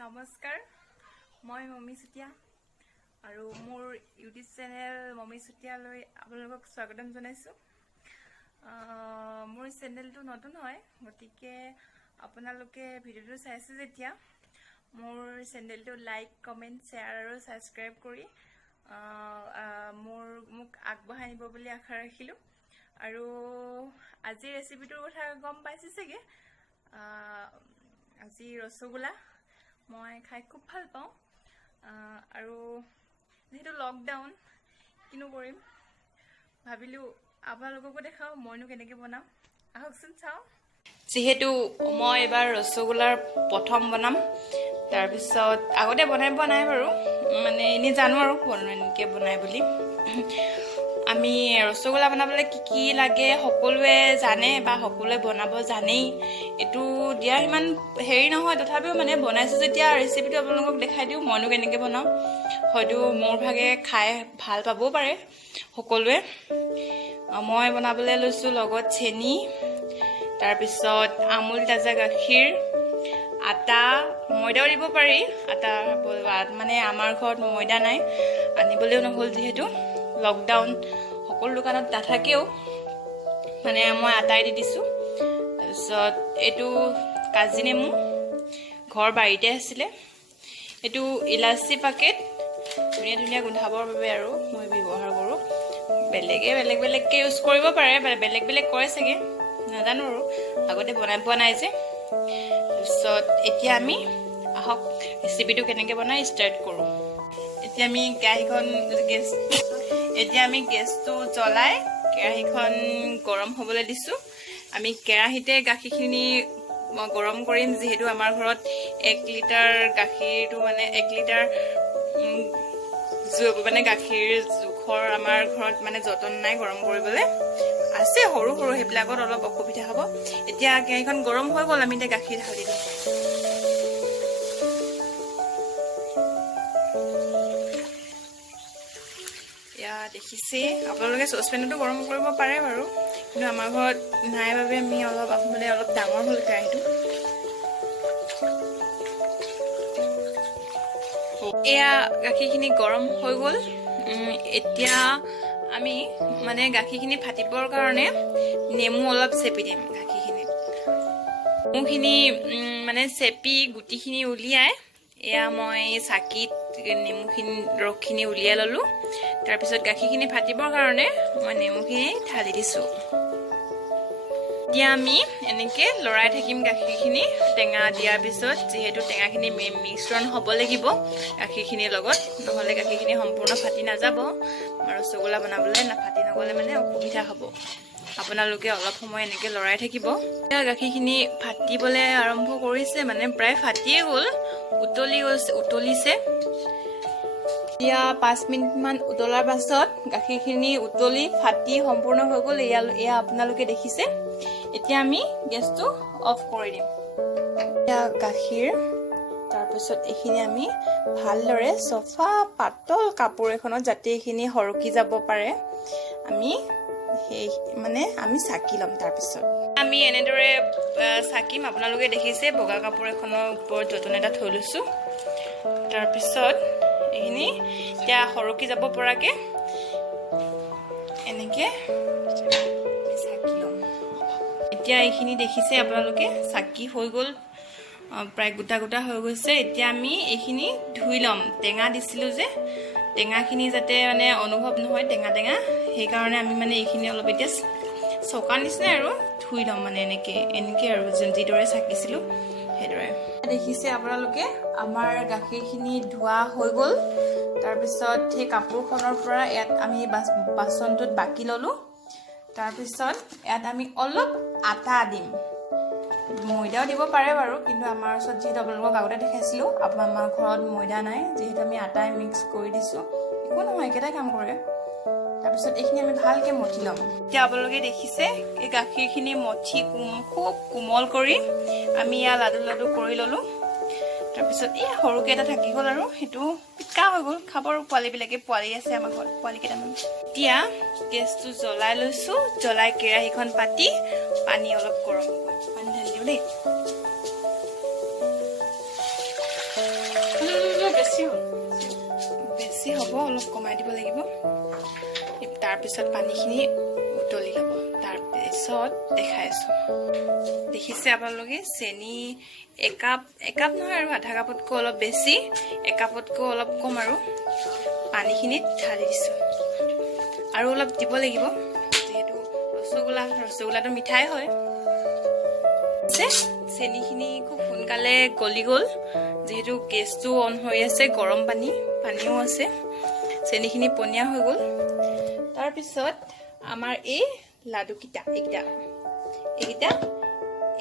নমস্কাৰ মই মমি চুটিয়া আৰু মোৰ ইউটিউব চেনেল মমি চুটিয়ালৈ আপোনালোকক স্বাগতম জনাইছো। মোৰ চেনেলটো নতুন হয়, গতিকে আপোনালোকে ভিডিঅ'টো চাইছে যেতিয়া মোৰ চেনেলটো লাইক কমেণ্ট শ্বেয়াৰ আৰু ছাবস্ক্ৰাইব কৰি মোক আগবঢ়াই নিব বুলি আশা ৰাখিলোঁ। আৰু আজিৰ ৰেচিপিটোৰ কথা গম পাইছে চাগে। আজি ৰসগোল্লা মই খাই খুব ভাল পাওঁ আৰু যেহেতু লকডাউন কিনো কৰিম ভাবিলোঁ আপোনালোককো দেখাওঁ মইনো কেনেকৈ বনাম। আহকচোন চাওঁ। যিহেতু মই এবাৰ ৰসগোল্লাৰ প্ৰথম বনাম, তাৰপিছত আগতে বনাই পোৱা নাই বাৰু, মানে এনেই জানো আৰু এনেকৈ বনাই বুলি। আমি ৰসগোল্লা বনাবলৈ কি কি লাগে সকলোৱে জানে বা সকলোৱে বনাব জানেই, এইটো দিয়া ইমান হেৰি নহয়। তথাপিও মানে বনাইছোঁ যেতিয়া ৰেচিপিটো আপোনালোকক দেখাই দিওঁ মইনো কেনেকৈ বনাওঁ। হয়তো মোৰ ভাগে খাই ভাল পাবও পাৰে সকলোৱে। মই বনাবলৈ লৈছোঁ লগত চেনি, তাৰপিছত আমুল তাজা গাখীৰ, আটা, ময়দাও দিব পাৰি। আটা মানে আমাৰ ঘৰত ময়দা নাই, আনিবলৈও নহ'ল যিহেতু লকডাউন, সকলো দোকানত নাথাকেও, মানে মই আটাই দি দিছোঁ। তাৰপিছত এইটো কাজি নেমু ঘৰ বাৰীতে আছিলে, এইটো ইলাচি পেকেট ধুনীয়া ধুনীয়া গোন্ধাবৰ বাবে আৰু মই ব্যৱহাৰ কৰোঁ। বেলেগে বেলেগকৈ ইউজ কৰিব পাৰে, বেলেগ বেলেগ কৰে চাগে, নাজানো আৰু আগতে বনাই পোৱা নাই যে। তাৰপিছত এতিয়া আমি আহক ৰেচিপিটো কেনেকৈ বনাই ষ্টাৰ্ট কৰোঁ। এতিয়া আমি গেছটো জ্বলাই কেৰাহীখন গৰম হ'বলৈ দিছোঁ। আমি কেৰাহীতে গাখীৰখিনি গৰম কৰিম, যিহেতু আমাৰ ঘৰত 1 লিটাৰ গাখীৰটো মানে 1 লিটাৰ মানে গাখীৰ জোখৰ আমাৰ ঘৰত মানে যতন নাই গৰম কৰিবলৈ, আছে সৰু সৰু, সেইবিলাকত অলপ অসুবিধা হ'ব। এতিয়া কেৰাহীখন গৰম হৈ গ'ল, আমি এতিয়া গাখীৰ ঢালি দিম। দেখিছে আপোনালোকে চচপেনতো গৰম কৰিব পাৰে বাৰু, কিন্তু আমাৰ ঘৰত নাই বাবে আমি অলপ ডাঙৰ হ'ল কেৰাহীটো। এয়া গাখীৰখিনি গৰম হৈ গ'ল। এতিয়া আমি মানে গাখীৰখিনি ফাটিবৰ কাৰণে নেমু অলপ চেপি দিম গাখীৰখিনিত। নেমুখিনি মানে চেপি গুটিখিনি উলিয়াই এয়া মই চাকিত নেমুখিনি ৰসখিনি উলিয়াই ল'লোঁ। তাৰপিছত গাখীৰখিনি ফাটিবৰ কাৰণে মই নেমুখিনি ঢালি দিছোঁ। এতিয়া আমি এনেকৈ লৰাই থাকিম গাখীৰখিনি টেঙা দিয়াৰ পিছত, যিহেতু টেঙাখিনি মিশ্ৰণ হ'ব লাগিব গাখীৰখিনিৰ লগত, নহ'লে গাখীৰখিনি সম্পূৰ্ণ ফাটি নাযাব। ৰসগোল্লা বনাবলৈ ফাটি নগ'লে মানে অসুবিধা হ'ব। আপোনালোকে অলপ সময় এনেকৈ লৰাই থাকিব। এতিয়া গাখীৰখিনি ফাটিবলৈ আৰম্ভ কৰিছে, মানে প্ৰায় ফাটিয়ে গ'ল, উতলিছে। এতিয়া 5 মিনিটমান উতলাৰ পাছত গাখীৰখিনি উতলি ফাটি সম্পূৰ্ণ হৈ গ'ল। এয়া আপোনালোকে দেখিছে। এতিয়া আমি গেছটো অফ কৰি দিম। এতিয়া গাখীৰ, তাৰপিছত এইখিনি আমি ভালদৰে চফা পাতল কাপোৰ এখনত, যাতে এইখিনি সৰকি যাব পাৰে, আমি চাকি ল'ম। তাৰপিছত আমি এনেদৰে চাকিম, আপোনালোকে দেখিছে বগা কাপোৰ এখনৰ ওপৰত যতন এটা থৈ লৈছোঁ। তাৰপিছত এইখিনি এতিয়া সৰকি যাব পৰাকৈ এনেকৈ চাকি ল'ম। এতিয়া এইখিনি দেখিছে আপোনালোকে চাকি হৈ গ'ল, প্ৰায় গোটা গোটা হৈ গৈছে। এতিয়া আমি এইখিনি ধুই ল'ম। টেঙা দিছিলোঁ যে, টেঙাখিনি যাতে মানে অনুভৱ নহয় টেঙা সেইকাৰণে আমি মানে এইখিনি অলপ এতিয়া চকাৰ নিচিনাই আৰু ধুই ল'ম, মানে এনেকৈ আৰু যিদৰে চাকিছিলোঁ সেইদৰে। দেখিছে আপোনালোকে আমাৰ গাখীৰখিনি ধোৱা হৈ গ'ল। তাৰপিছত সেই কাপোৰখনৰ পৰা ইয়াত আমি বাচনটোত বাকি ল'লোঁ। তাৰপিছত ইয়াত আমি অলপ আটা দিম, ময়দাও দিব পাৰে বাৰু, কিন্তু আমাৰ ওচৰত যিহেতু আপোনালোকক আগতে দেখাইছিলোঁ, আমাৰ ঘৰত ময়দা নাই, যিহেতু আমি আটাই মিক্স কৰি দিছোঁ। একো নহয়, একেটাই কাম কৰে। তাৰপিছত এইখিনি আমি ভালকৈ মঠি ল'ম। এতিয়া আপোনালোকে দেখিছে এই গাখীৰখিনি মঠি খুব কোমল কৰি আমি ইয়াত লাডু কৰি ল'লোঁ। তাৰপিছত এই সৰুকৈ এটা থাকি গ'ল আৰু সেইটো পিটকা হৈ গ'ল। খাব আৰু পোৱালি আছে আমাৰ ঘৰত, পোৱালি কেইটামান। এতিয়া গেছটো জ্বলাই লৈছোঁ, জ্বলাই কেৰাহীখন পাতি পানী অলপ গৰম কৰি পানী ঢালি দিওঁ দেই। বেছি হ'ব, অলপ কমাই দিব লাগিব। তাৰপিছত পানীখিনি উতলি ল'ব। তাৰপিছত দেখাই আছোঁ। দেখিছে আপোনালোকে চেনি একাপ নহয় আৰু আধা কাপতকৈ অলপ বেছি, একাপতকৈ অলপ কম আৰু পানীখিনিত ঢালি দিছোঁ। আৰু অলপ দিব লাগিব, যিহেতু ৰসগোল্লাটো মিঠাই হয়। চেনিখিনি খুব সোনকালে গলি গ'ল, যিহেতু গেছটো অন হৈ আছে, গৰম পানীও আছে, চেনিখিনি পনীয়া হৈ গ'ল। তাৰপিছত আমাৰ এই লাডুকেইটা এইকেইটা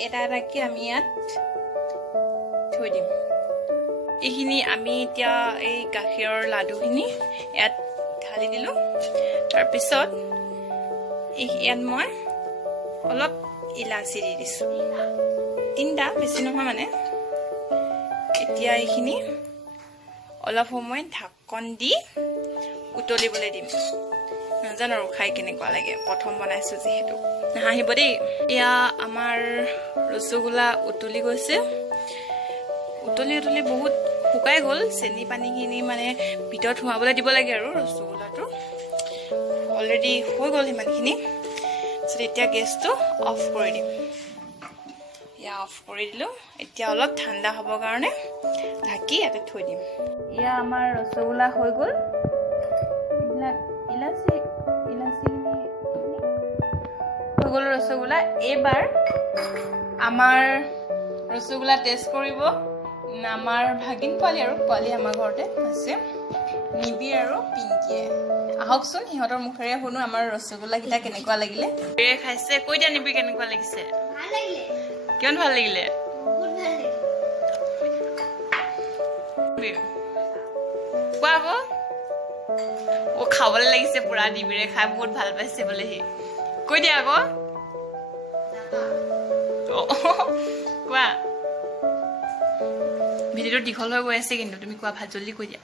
এটা এটাকে আমি ইয়াত থৈ দিম। এইখিনি আমি এতিয়া এই গাখীৰৰ লাডুখিনি ইয়াত ঢালি দিলোঁ। তাৰপিছত ইয়াত মই অলপ ইলাচি দি দিছোঁ, 3টা, বেছি নহয় মানে। এতিয়া এইখিনি অলপ সময় ঢাকন দি উতলিবলৈ দিম। নাজানো আৰু খাই কেনেকুৱা লাগে, প্ৰথম বনাইছোঁ যিহেতু। নাহাঁহিব দেই। এয়া আমাৰ ৰসগোল্লা উতলি গৈছে। উতলি বহুত শুকাই গ'ল। চেনি পানীখিনি মানে ভিতৰত সোমাবলৈ দিব লাগে আৰু ৰসগোল্লাটো অলৰেডি হৈ গ'ল সিমানখিনি। এতিয়া গেছটো অফ কৰি দিম। এয়া অফ কৰি দিলোঁ। এতিয়া অলপ ঠাণ্ডা হ'বৰ কাৰণে ঢাকি ইয়াতে থৈ দিম। এয়া আমাৰ ৰসগোল্লা হৈ গ'ল। এইবিলাক ইলাচিখিনি হৈ গ'ল ৰসগোল্লা। এইবাৰ আমাৰ ৰসগোল্লা টেষ্ট কৰিব আমাৰ ভাগিন পোৱালি আমাৰ ঘৰতে আছে, নিবি আৰু পিংকিয়ে। আহকচোন, সিহঁতৰ মুখেৰে শুনো আমাৰ ৰসগোল্লাকেইটা কেনেকুৱা লাগিলে। খাইছে, কৈ দিয়া নিবি কেনেকুৱা লাগিছে। কিমান ভাল লাগিলে? কোৱা আকৌ। খাবলৈ লাগিছে পুৰা, নিবিৰে খাই বহুত ভাল পাইছে বোলে সি। কৈ দিয়া আকৌ। কোৱা। ভিডিঅ'টো দীঘল হৈ গৈ আছে কিন্তু, তুমি কোৱা, ভাল জলদি কৈ দিয়া।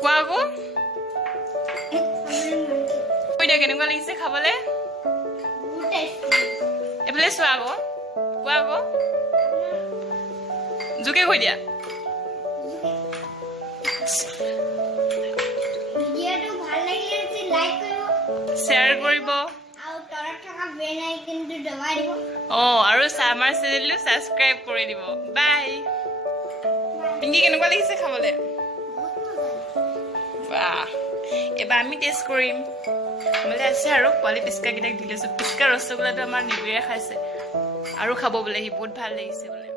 কোৱা আকৌ। কৈ দিয়া কেনেকুৱা লাগিছে খাবলে। এইফালে চোৱা আকৌ। কোৱা আকৌ, জোকে কৈ দিয়া। শ্বেয়াৰ কৰিব আৰু আমাৰ চেনেলটো ছাবস্ক্ৰাইব কৰি দিব। বাই। পিংকি কেনেকুৱা লাগিছে খাবলে? বাহ, এবাৰ আমি টেষ্ট কৰিম। বোলে আছে আৰু পোৱালি পিচকাকেইটাক দি লৈছোঁ। পিচকা ৰসগোল্লাটো আমাৰ নিবিৰে খাইছে আৰু খাব বোলে, সি বহুত ভাল লাগিছে বোলে।